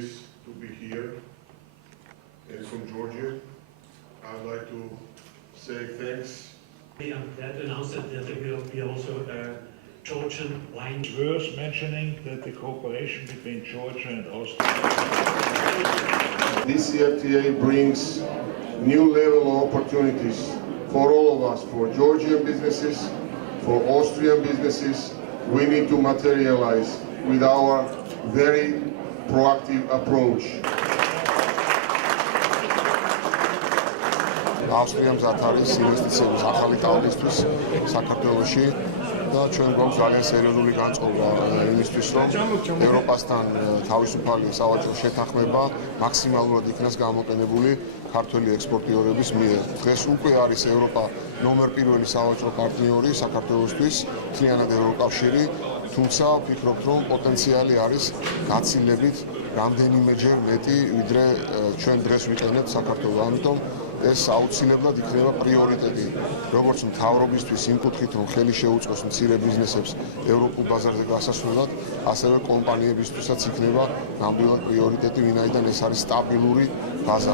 pleased to be here and from Georgia. I'd like to say thanks. I'm glad to announce that there will be also a Georgian wine. It's worth mentioning that the cooperation between Georgia and Austria. This CFTA brings new level of opportunities for all of us, for Georgian businesses, for Austrian businesses. We need to materialize with our very proactive approach. Austrian Zataris investitsiების ახალი ტალღისთვის საქართველოში და ჩვენ გვაქვს ძალიან სერიოზული განწყობა იმისთვის, რომ ევროპასთან თავისუფალი სავაჭრო შეთანხმება მაქსიმალურად იქნას გამოყენებული ქართველი ექსპორტიორების მიერ. დღეს უკვე არის ევროპა ნომერ პირველი სავაჭრო პარტნიორი საქართველოსთვის, მთლიანად ევროკავშირი, თუმცა ვფიქრობთ, რომ პოტენციალი არის გაცილებით რამდენიმეჯერ მეტი, ვიდრე ჩვენ დღეს ვიყენებთ საქართველოს. ამიტომ ეს აუცილებლად იქნება პრიორიტეტი როგორც მთავრობისთვის იმ კუთხით, რომ ხელი შეუწყოს მცირე ბიზნესებს ევროპულ ბაზარზე გასასვლელად, ასევე კომპანიებისთვისაც იქნება ნამდვილად პრიორიტეტი, ვინაიდან ეს არის სტაბილური ბაზარი.